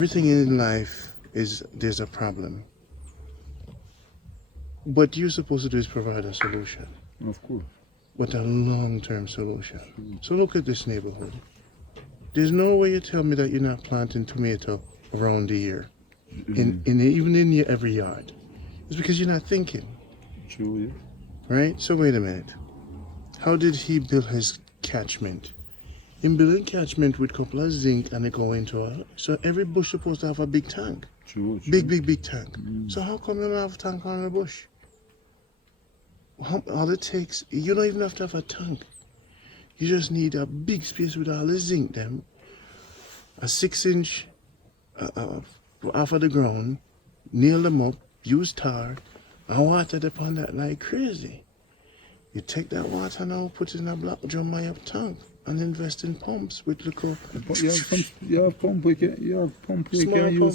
Everything in life is there's a problem. What you're supposed to do is provide a solution, Of course. but a long-term solution. So look at this neighborhood. There's no way you tell me that you're not planting tomato around the year, even in your every yard. It's because you're not thinking, True, right? So wait a minute. How did he build his catchment? In building catchment with a couple of zinc and they go into a, so every bush supposed to have a big tank. True. Big tank. So how come you don't have a tank on the bush? All it takes, you don't even have to have a tank. You just need a big space with all the zinc them, a 6-inch off of the ground, nail them up, use tar, and water upon that like crazy. You take that water now, put it in a black drum or your tank, and invest in pumps with little... You have pump we can use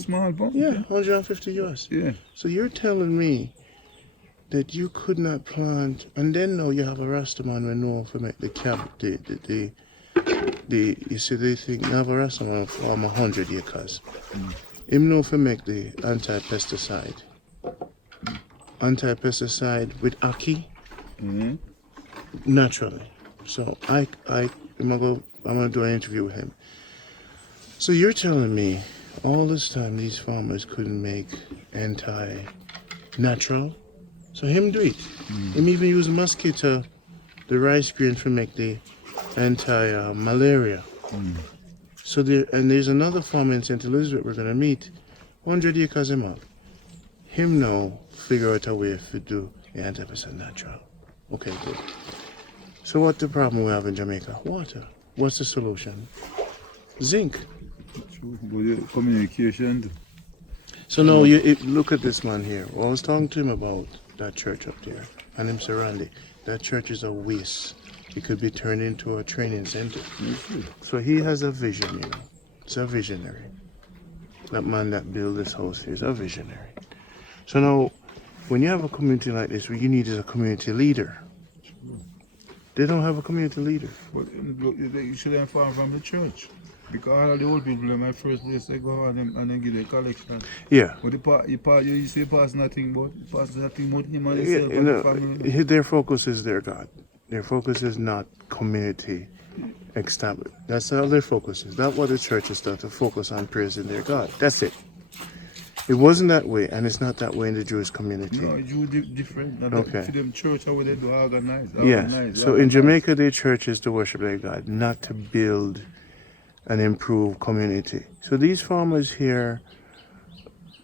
small pump. Yeah, 150 US. Yeah. So you're telling me that you could not plant, and then now you have a Rastaman when no for make the you see they think you have a Rastaman for 100 acres. Him know for make the anti-pesticide with Aki naturally. So I'm gonna do an interview with him. So you're telling me all this time these farmers couldn't make anti-natural? So him do it. Him even use mosquito, the rice grain for make the anti-malaria. So there's another farmer in St. Elizabeth we're gonna meet, 100 acres him up. Him now figure out a way to do the anti-pesticide natural. Okay, good. So what's the problem we have in Jamaica? Water. What's the solution? Zinc. True. Communication. So now look at this man here. I was talking to him about that church up there, and him surrounding. That church is a waste. It could be turned into a training center. So he has a vision, you know. It's a visionary. That man that built this house here is a visionary. So now, when you have a community like this, what you need is a community leader. They don't have a community leader. But you should inform from the church. Because all the old people in my first place, they go on and then give their collection. Yeah. But you say pass nothing but him and Yeah, himself you and the know, family. their focus is their God. Their focus is not community established. That's all their focus is. That's what the church is to focus on praising their God. That's it. It wasn't that way, and it's not that way in the Jewish community. No, Jew different. Okay. For them church, how they do organize. Yes. So in Jamaica, their church is to worship their God, not to build and improve community. So these farmers here,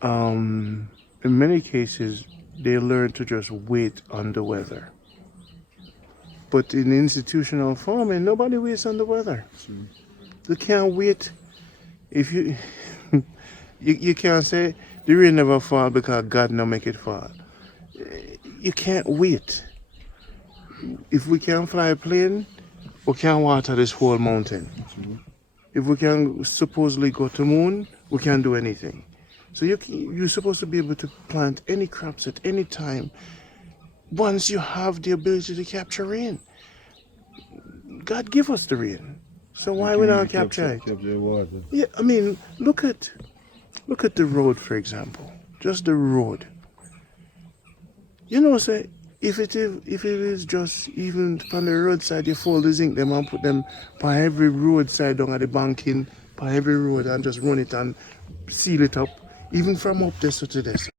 in many cases, they learn to just wait on the weather. But in institutional farming, nobody waits on the weather. You can't wait. If you you can't say the rain never fall because God no make it fall. You can't wait. If we can fly a plane, we can water this whole mountain. If we can supposedly go to moon, we can do anything. So you're supposed to be able to plant any crops at any time once you have the ability to capture rain. God give us the rain. So why we not capture it? Capture water. Yeah, I mean, look at the road, for example. Just the road. You know, say if it is just even on the roadside, you fold the zinc them and put them by every roadside down at the banking, by every road, and just run it and seal it up, even from up this to this.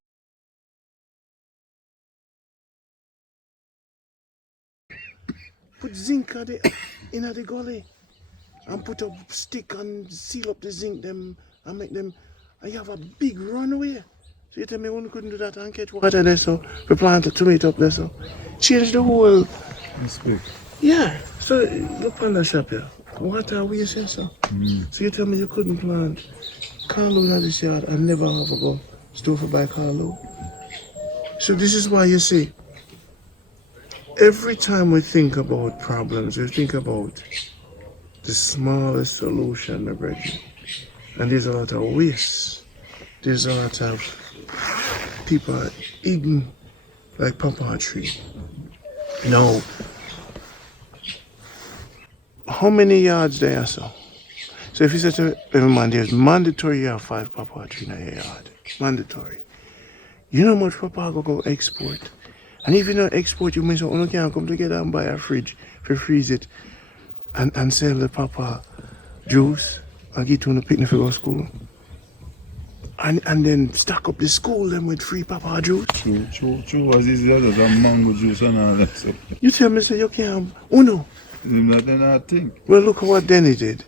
Put zinc in the gully and put a stick and seal up the zinc them and make them, and you have a big runway. So you tell me one couldn't do that and catch water there, so we plant a tomato up there, so change the whole. Respect. Yeah. So look on the shop here. Water we say so. So you tell me you couldn't plant Carlo in this yard and never have a go store for buy Carlo. So this is why you see, every time we think about problems, we think about the smallest solution, my brother. And there's a lot of waste. There's a lot of people eating like papaya tree. Now, how many yards there so? So if you say to every man, there's mandatory you have 5 papa tree in your yard. Mandatory. You know how much papa go export? And if you don't export, you mean so you can come together and buy a fridge for freeze it and sell the papa juice and get to the picnic for go school. And then stock up the school them with free papa juice. True. As easy as a mango juice and all that stuff. You tell me so you can't uno. Then I think. Well, look at what Denny did.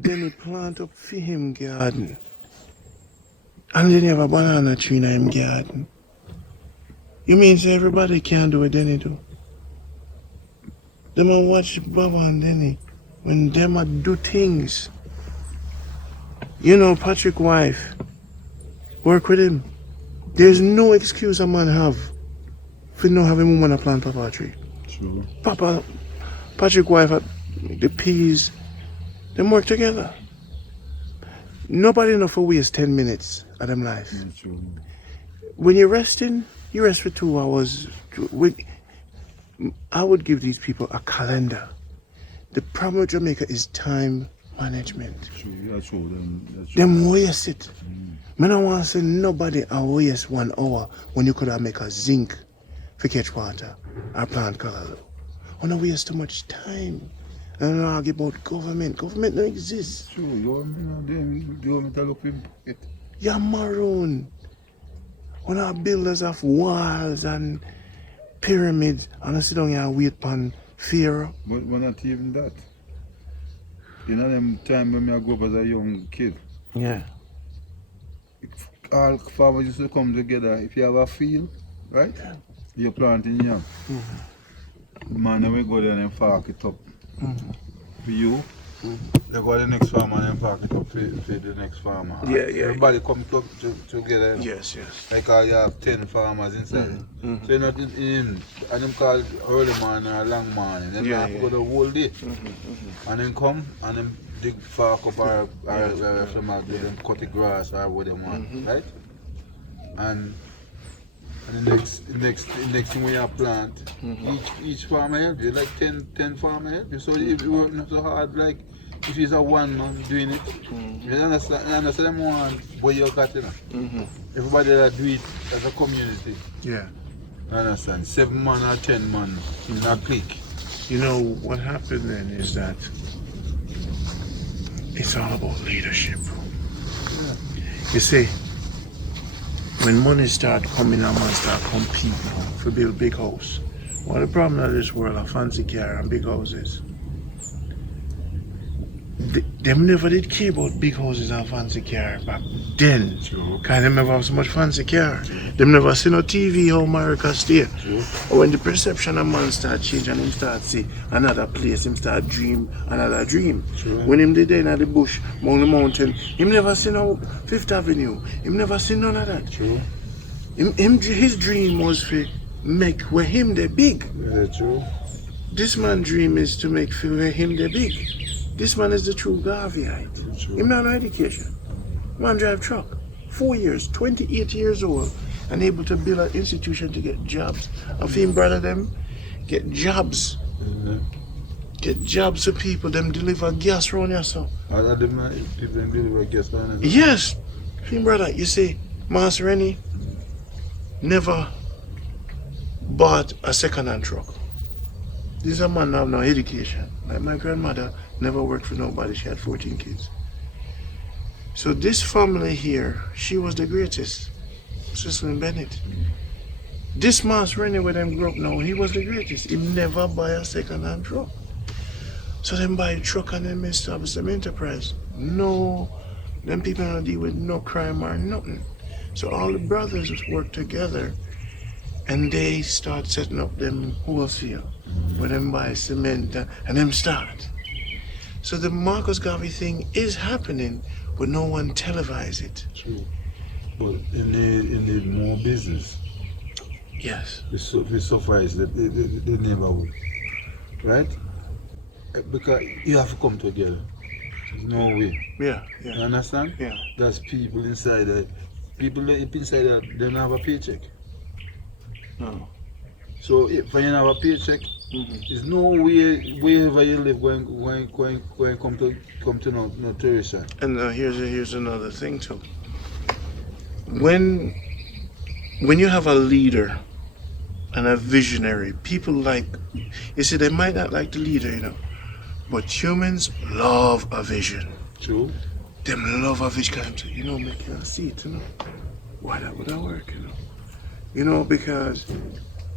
Denny plant up for him garden. And then he have a banana tree in him garden. You mean say everybody can do what Denny do? Them a watch Baba and Denny when them a do things. You know Patrick's wife, work with him. There's no excuse a man have for not having a woman a plant papa tree. True. Patrick's wife, the peas, them work together. Nobody enough for waste 10 minutes of them life. Yeah, true. When you're resting, you rest for 2 hours. I would give these people a calendar. The problem with Jamaica is time management. True. Yeah, true. That's true. Them waste it. I don't want to say nobody a waste 1 hour when you could have make a zinc for catch water or plant color. I don't waste too much time. I don't argue about government. Government don't exist. True. You want me to look in it. You're maroon. When our builders of walls and pyramids and I sit down here and wait upon Pharaoh. But not even that. You know them time when I grew up as a young kid. Yeah. All farmers used to come together. If you have a field, right? Yeah. You're planting yam. Man, then we go there and fork it up. For you, they go to the next farmer and then fork it up for the next farmer. Yeah. Everybody come together. Yes. Like you have 10 farmers inside. So you're not in and them call early morning or long morning. Then you have to go the whole day. And then come and then dig fork up or them cut the grass or what they want, right? And the next thing we have plant, each farmer help you, like 10 farmer help you. So if you work not so hard, like if it's a one man doing it, you understand them one where you got it. Everybody that do it as a community. Yeah. You understand? 7 man or 10 man in a clique. You know what happened then is that it's all about leadership. You see, when money start coming and man start competing for build big house. One of the problem of this world are fancy car and big houses. Them never did care about big houses and fancy car back then. True. Cause them never have so much fancy car. Them never see no TV how America stay. Or when the perception of man start change and him start see another place, him start dream another dream. True. When him did in the bush, among the mountain, him never see no Fifth Avenue. Him never see none of that. True. His dream was to make where him the big. Yeah, true. This man's dream is to make where him the big. This man is the true Garveyite. True. Him not no education. Man drive truck. 4 years, 28 years old, and able to build an institution to get jobs. And for him brother them, get jobs. Get jobs to people, them deliver gas around here so. All of them people deliver gas around here. Yes. For him brother, you see, Master Rennie never bought a second-hand truck. This is a man have no education. Like my grandmother never worked for nobody. She had 14 kids. So this family here, she was the greatest. Cecily Bennett. This Master Rennie where them grew up now, he was the greatest. He never buy a second-hand truck. So them buy a truck and them establish them enterprise. No, them people don't deal with no crime or nothing. So all the brothers just work together and they start setting up them wholesale where them buy cement and them start. So the Marcus Garvey thing is happening, but no one televise it. True. But they need more business. Yes. They suffice, they never will. Right? Because you have to come together. There's no way. Yeah. You understand? Yeah. There's people inside there. People inside there, they don't have a paycheck. No. So if you have a paycheck, there's no way wherever you live going come to no tuition. And here's another thing too. When you have a leader and a visionary, people like, you see, they might not like the leader, you know, but humans love a vision. True. Them love a vision. You know, make you see it, you know. Why that would work, you know? You know, because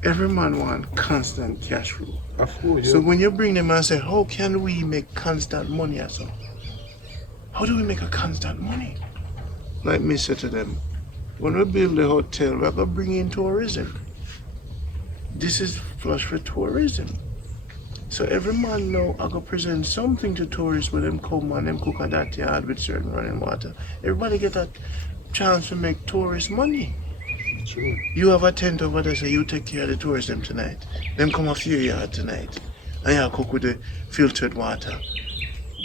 every man wants constant cash flow. Of course, yeah. So when you bring them and say, how can we make constant money or so? How do we make a constant money? Like me said to them, when we build the hotel, we're going to bring in tourism. This is flush for tourism. So every man now I go present something to tourists when them come and them cook at that yard with certain running water. Everybody get a chance to make tourist money. True. You have a tent over there, so you take care of the tourists them tonight. Them come off your yard tonight. And you cook with the filtered water.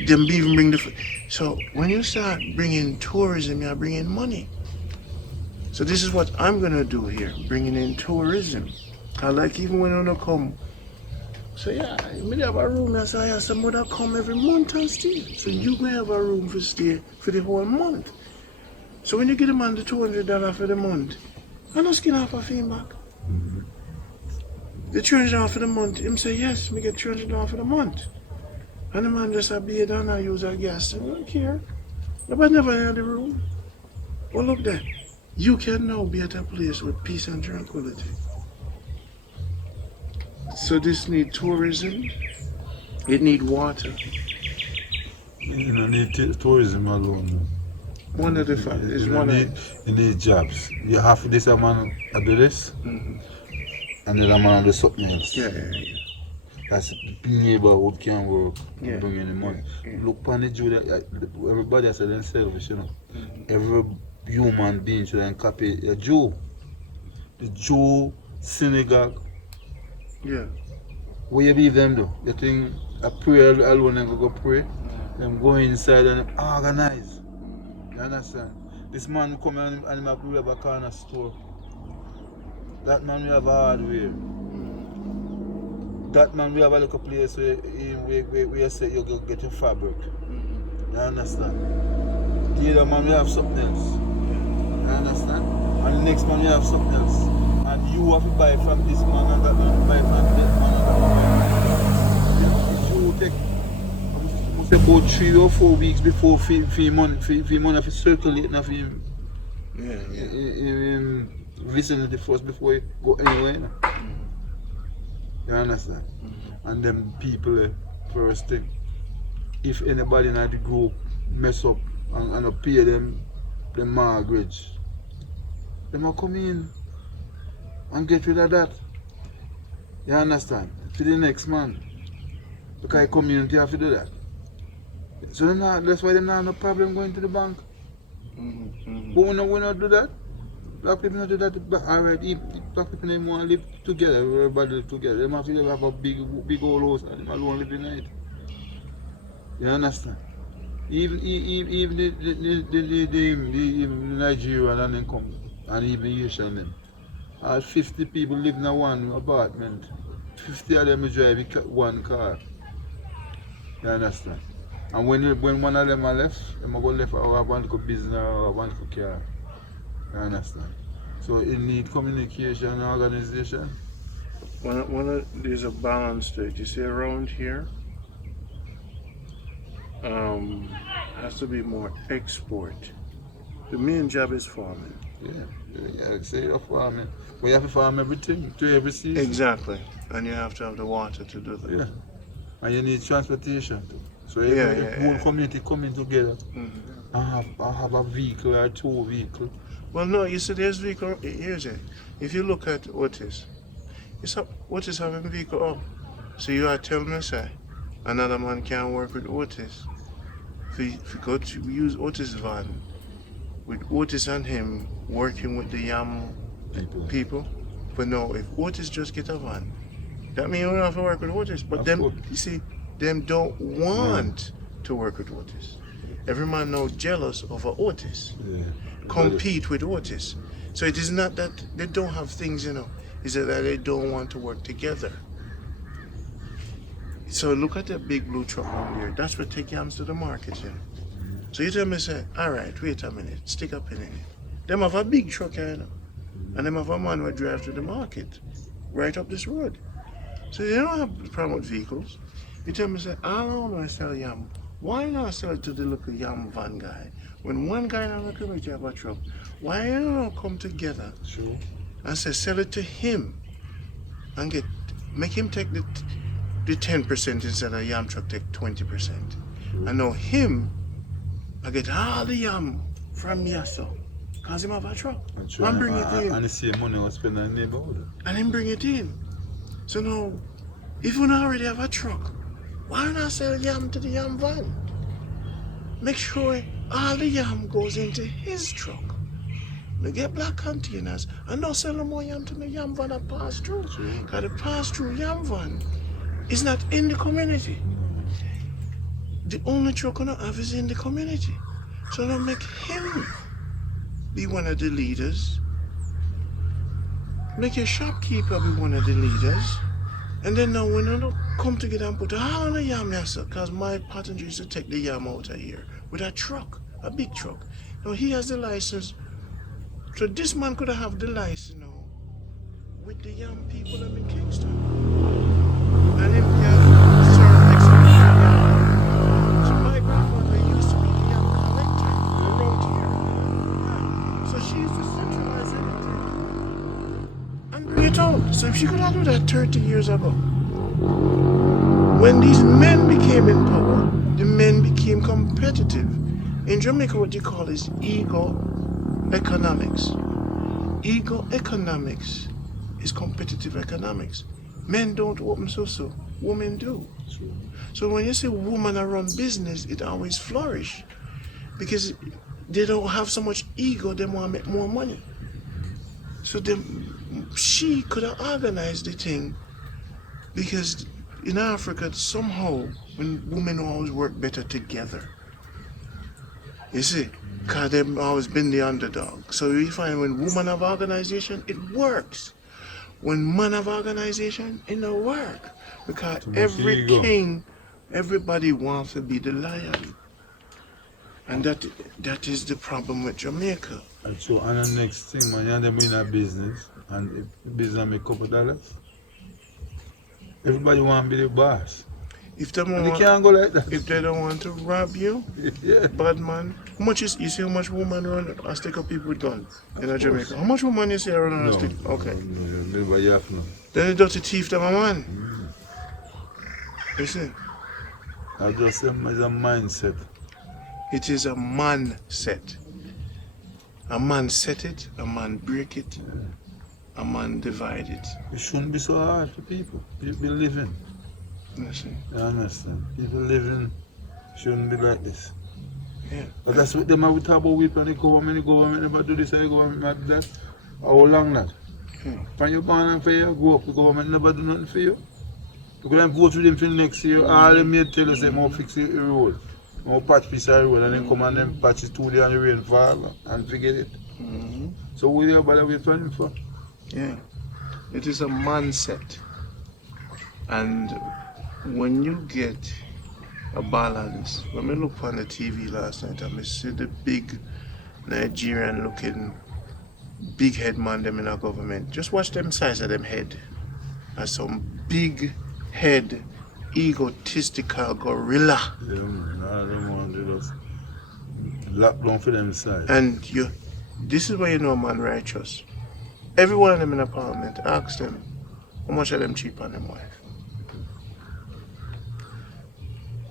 Them even bring the food. So when you start bringing tourism, you're bringing money. So this is what I'm gonna do here, bringing in tourism. I like even when you come. So yeah, you have a room that's I have somebody that come every month and stay. So you may have a room for stay for the whole month. So when you get a man the $200 for the month, I'm not skin half a fee back. The $300 for the month, him say yes, me get $300 for the month. And the man just a be it and I use a gas. I don't care. Nobody never in the room. Well look there. You can now be at a place with peace and tranquility. So this need tourism, it need water. You don't need tourism alone. One of the factors is one of you need jobs. You have this man do this, and then a man do something else. yeah. That's neighborhood can work, Yeah. bring in the money. Yeah. Look on the Jew, everybody has said themselves, you know. Every human being should copy a Jew. The Jew synagogue. Yeah. What you believe them do? You think a prayer alone and go pray? Them go inside and organize. You understand? This man come and we have a corner store. That man we have a hardware. That man we have a little place where you say you go get your fabric. You understand? The other man we have something else. You understand? And the next man we have something else. And you have to buy from this man and that man buy from that man and that man. You take about 3 or 4 weeks before fee money to circulate now for him. Vicinity first before you go anywhere. You understand? And them people first thing. If anybody in the group mess up and pay them the mortgage, they might come in and get rid of that. You understand? For the next month. Because the community have to do that. So that's why they don't have no problem going to the bank. But we not do that. Black people don't do that. Alright, if black people don't want to live together, everybody live together. They have to have a big old house and they alone live in it. You understand? Even the Nigerian and then come, and even Asian them. All 50 people live in one apartment. 50 of them drive one car. You understand? And when one of them are left, them are going to left or one little business or one little car. You understand? So it need communication and organization. There's a balance to it. You see around here, has to be more export. The main job is farming. Yeah, say you're farming. We have to farm everything to every season. Exactly. And you have to have the water to do that. Yeah. And you need transportation too. So the whole community coming together. I have a vehicle or 2 vehicles. Well, no, you see, there's vehicle. Here's it. If you look at Otis, Otis having vehicle. Oh, so you are telling me, say, another man can't work with Otis. If you go to use Otis van, with Otis and him working with the Yam people. But no, if Otis just get a van, that means you don't have to work with Otis. But them, you see, them don't want to work with Otis. Every man now jealous of a Otis. Compete with Otis. So it is not that they don't have things, is that they don't want to work together. So look at that big blue truck down there. That's what take yams to the market, you know. So you tell me, say, all right, wait a minute, stick a pin in it. Them have a big truck, you know, and them have a man who drive to the market right up this road. So they don't have a problem with vehicles. You tell me, say, I don't want to sell yam. Why not sell it to the local yam van guy? When one guy in the community have a truck, why don't come together Sure. and say, sell it to him and make him take the 10% instead of yam truck take 20%. I know him, I get all the yam from Yasso, cause him have a truck. And bring it in. And the same money was spent on the neighborhood. And him bring it in. So now, if we already have a truck, why not sell yam to the yam van? Make sure all the yam goes into his truck. They get black containers and don't sell no more yam to the yam van that pass through. Because the pass through yam van is not in the community. The only truck gonna have is in the community. So now make him be one of the leaders. Make your shopkeeper be one of the leaders. And then now when they come together and put all on the yam, because my partner used to take the yam out of here with a truck, a big truck. Now he has the license. So this man could have the license now with the yam people them in Kingston. And him can serve excellent yam. So my grandmother used to be the yam collector around here. Yeah. So she used to centralize everything and bring it out. So if she could have done that 30 years ago, when these men became in power, the men became competitive. In Jamaica, what you call is ego economics. Ego economics is competitive economics. Men don't open so, women do. So when you say women are run business, it always flourish because they don't have so much ego, they want to make more money. So she could have organized the thing because in Africa, somehow, when women always work better together. You see, because they've always been the underdog. So you find when women have organization, it works. When men have organization, it don't work. Because every king, everybody wants to be the lion. And that is the problem with Jamaica. And so, and the next thing, man, you have them in a business, and if the business make a couple dollars, everybody want to be the boss. If they can't go like that. If they don't want to rob you, yeah. bad man. How much you see how much women run a stick of people with guns in Jamaica? How much women you see run on a stick? Okay. No. Then the dirty thief them a man. You see? I just say it's a mindset. It is a man set. A man set it, a man break it, a man divide it. It shouldn't be so hard for people. People living. You see? You understand? People living shouldn't be like this. Yeah. But that's what them we talk about with the government never do this and the government not do that. How long that? When you're born and for you, go up, the government never do nothing for you. You can vote with them for the next year, all them may tell us they more fix the road. More patch piece of the road and then come and then patch it 2 days and the rainfall and forget it. So what do you bother with planning for? Yeah. It is a mindset. And when you get a balance, when I look on the TV last night, I see the big Nigerian looking big head man them in our government. Just watch them size of them head. As some big head, egotistical gorilla. Yeah, man, all them want to just lock down for them side. And this is where you know man righteous. Every one of them in the parliament, ask them how much of them cheap on them wife.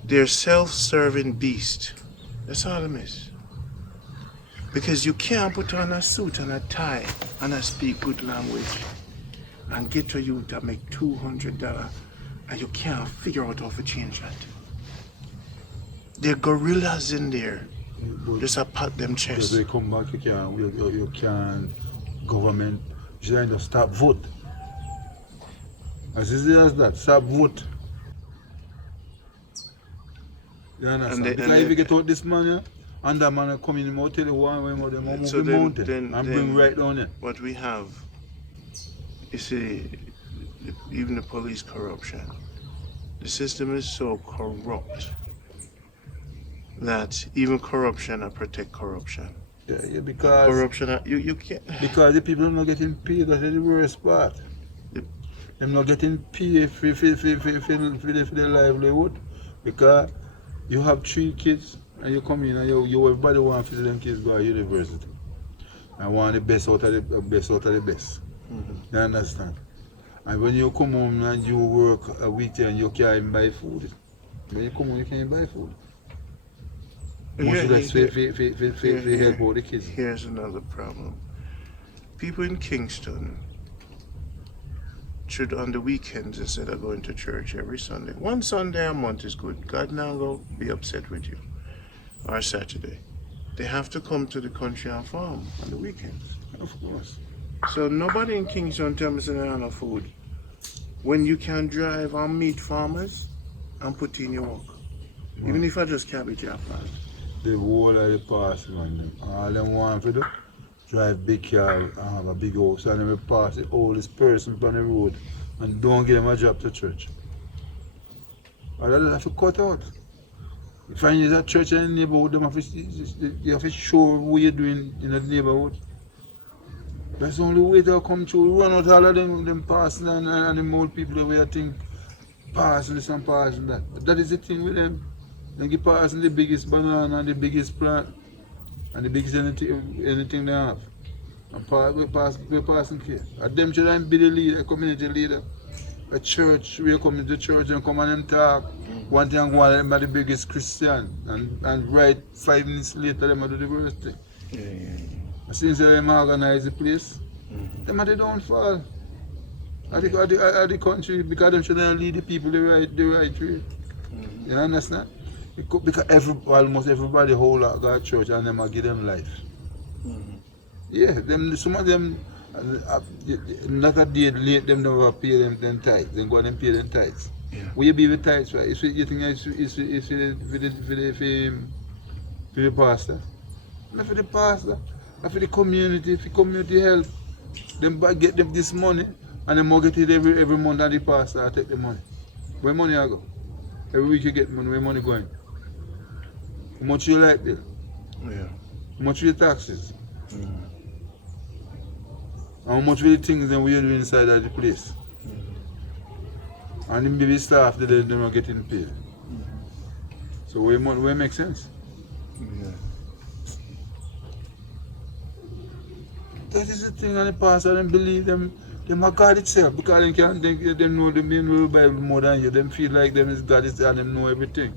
They're self-serving beast. That's all them is. Because you can't put on a suit and a tie and speak good language and get to you to make $200 and you can't figure out how to change that. There are gorillas in there. Just a pat them chest. Because they come back, you can't government, you should just stop vote. As easy as that, stop vote. You understand? Because if you get out this man, yeah, and that man come in the motel, one way more, they move the mountain and bring right down there. What we have You see, even the police corruption. The system is so corrupt that even corruption protect corruption. Yeah, because Corruption, you can't. because the people are not getting paid. That's the worst part. The- They're not getting paid for their livelihood, because you have 3 kids and you come in and you everybody want to them kids go to university. I want the best out of the best out of the best. Mhm. You understand? And when you come home and you work a weekend, you can't even buy food. When you come home, you can't buy food. Most of that's for help out the kids. Here's another problem. People in Kingston should, on the weekends, instead of going to church every Sunday, one Sunday a month is good. God now will be upset with you. Or Saturday. They have to come to the country and farm on the weekends. Of course. So nobody in Kingston tell me they have no food. When you can drive and meet farmers and put in your work. Even if I just cabbage your plant. The whole of the past, man, all them want to do, drive big car and have a big house, and then we pass the oldest person on the road and don't give them a job to church. And that have to cut out. If I use a church in the neighborhood, you have to show what you're doing in the neighborhood. That's the only way to come through. Run out all of them passing and the old people that we are think passing this and passing that. But that is the thing with them. They keep passing the biggest banana and the biggest plant and the biggest anything they have. And we're passing here. And them should be the leader, community leader. A church, we come into church and come and them talk. One thing one of them are the biggest Christian. And right 5 minutes later them do the worst thing. Yeah. Since they organize the place, them are the downfall. At the country, because them shouldn't lead the people the right way. You understand? Because almost everybody whole lot got church and them give them life. Yeah, some of them not a day late them never pay them tithes. Then go and pay them tithes. Yeah. Will you be with tithes, right? You think it's for the pastor? Not for the pastor. Not for the community, for community help. Them get them this money and them get it every month, and the pastor I take the money. Where money I go? Every week you get money, where money going? How much you like bill? Yeah. How much for your taxes? And how much for the things that we do inside of the place? And the baby staff that they're not getting paid. So where makes sense? Yeah. That is the thing, and the pastor them believe them are God itself, because they can't think them know the Bible more than you. Them feel like them is God is and them know everything.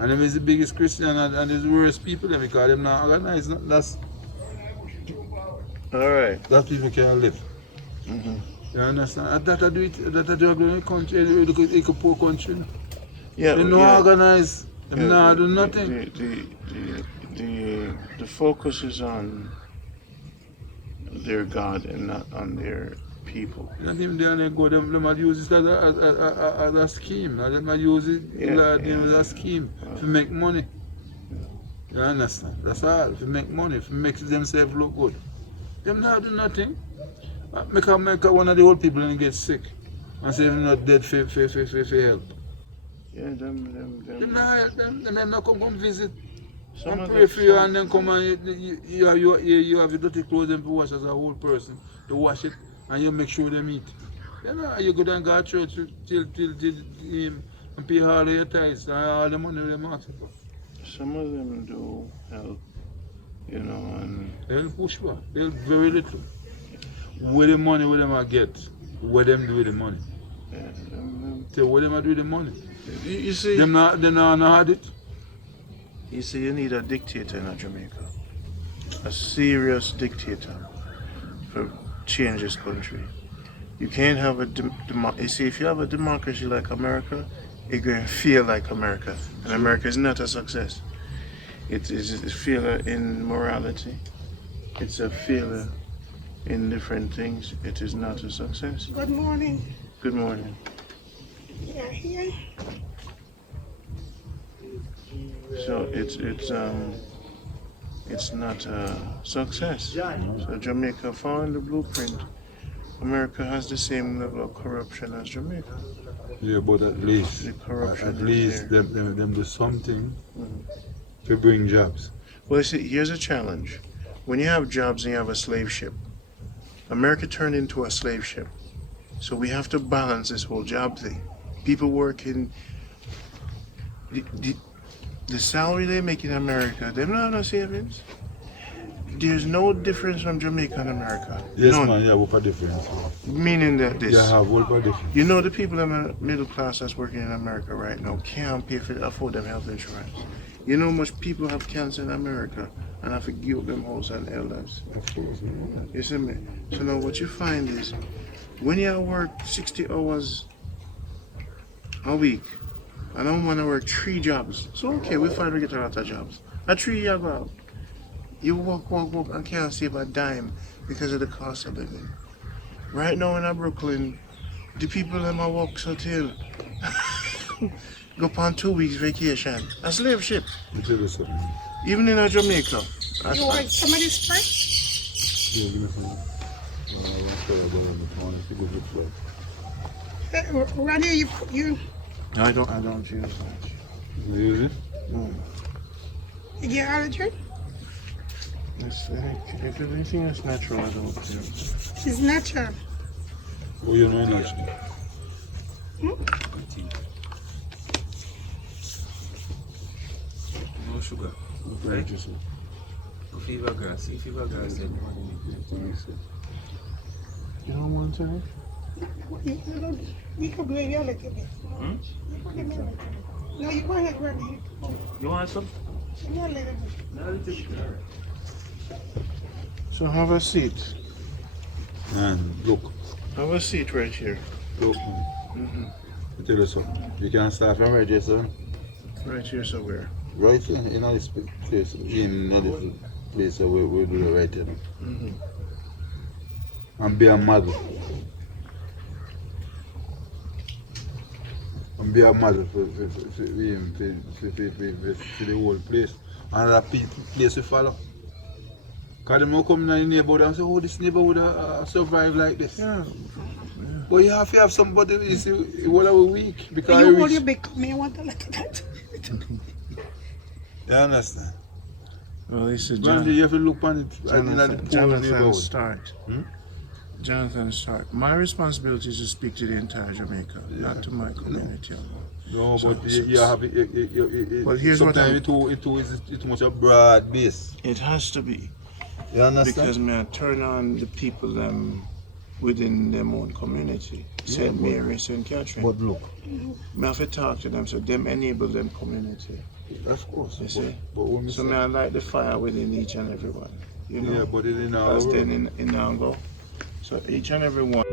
And them is the biggest Christian and is the worst people them, because them not organized. That's Alright. that people can't live. You understand? And that I do it, that I do in the country, it's a poor country. Yeah. They not organized, they not do nothing. The focus is on their God and not on their people. Not even there they go, them might use it as a scheme. They might use it as a scheme to make money. You understand? That's all, to make money, to make themselves look good. Them not do nothing. Make one of the old people and get sick and say they're not dead for help. Yeah, Them not help them, them not come visit. Some And of pray the- for you and then come and you have your dirty clothes and wash as a whole person. You wash it and you make sure they eat. You know, you go down and go to church till and pay all of your tithes and all the money they ask for. Some of them do help, you know, and They'll push back. They'll very little. Where the money where them I get, where them do with the money. yeah, Tell where them I do with the money. you see, They not had it. you see, you need a dictator in Jamaica, a serious dictator to change this country. You can't have you see, if you have a democracy like America, it's going to feel like America, and America is not a success. It is a failure in morality. It's a failure in different things. It is not a success. Good morning. Good morning. Yeah, here. So it's not a success. So Jamaica found the blueprint America has the same level of corruption as Jamaica. Yeah, but at least, The corruption at is least there. them do something to bring jobs. Well, see, here's a challenge. When you have jobs and you have a slave ship, America turned into a slave ship. So we have to balance this whole job thing. People working, the salary they make in America, they don't have no savings. There's no difference from Jamaica and America. Yes, None. man, yeah, what a difference. Meaning that this. Yeah, what a difference. You know the people in the middle class that's working in America right now can't pay for afford them health insurance. You know how much people have cancer in America and have to give up them house and elders. Of course, man. You see me? So now what you find is when you work 60 hours a week and I want to work 3 jobs. So okay, we find we get a lot of jobs. At 3 years out, you walk and can't save a dime because of the cost of living. Right now in Brooklyn, the people in my walk hotel go on 2 weeks vacation. A slave ship. Let me tell you something. Even in Jamaica. You want some of this first? Yeah, give me some. I'll tell you about the phone. It's a good flow. Ronnie, you I don't use that. You use it? you get allergy? If everything is natural, I don't care. It's natural. Oh, you know it. No sugar. Right, just Fever gas. Fever gas. You don't want to? You can blame you a little bit. You put them in a little bit. No, you go ahead, Ronnie. You want some? Give me a little bit. No, little bit. So have a seat. Man, look. Have a seat right here. Look, man. Let me tell you something. You can start from right, Jason. Right here somewhere. Right in this place. In this place where we do the right thing. And be a model. And be a model for the whole place. And that place we follow. Because they come in the neighborhood and say, oh, this neighborhood survive like this. Yeah. But you have to have somebody who is all our week. Because You you hold your big me, I want a little bit. You understand? Well, he said Brandy, you have to look on it. I mean, at the poor Jonathan neighborhood. Stark. Jonathan Stark. My responsibility is to speak to the entire Jamaica, not to my community alone. No, So- but so- you have Well, here's what sometimes it's too much a broad base. It has to be. You understand? Because may I turn on the people within their own community. St. Mary, St. Catherine. But look, May I have to talk to them so them enable them community. of course. You see? But when we So say, may I light the fire within each and every one. You know? yeah, but it in our As world. then in Ango. So each and every one.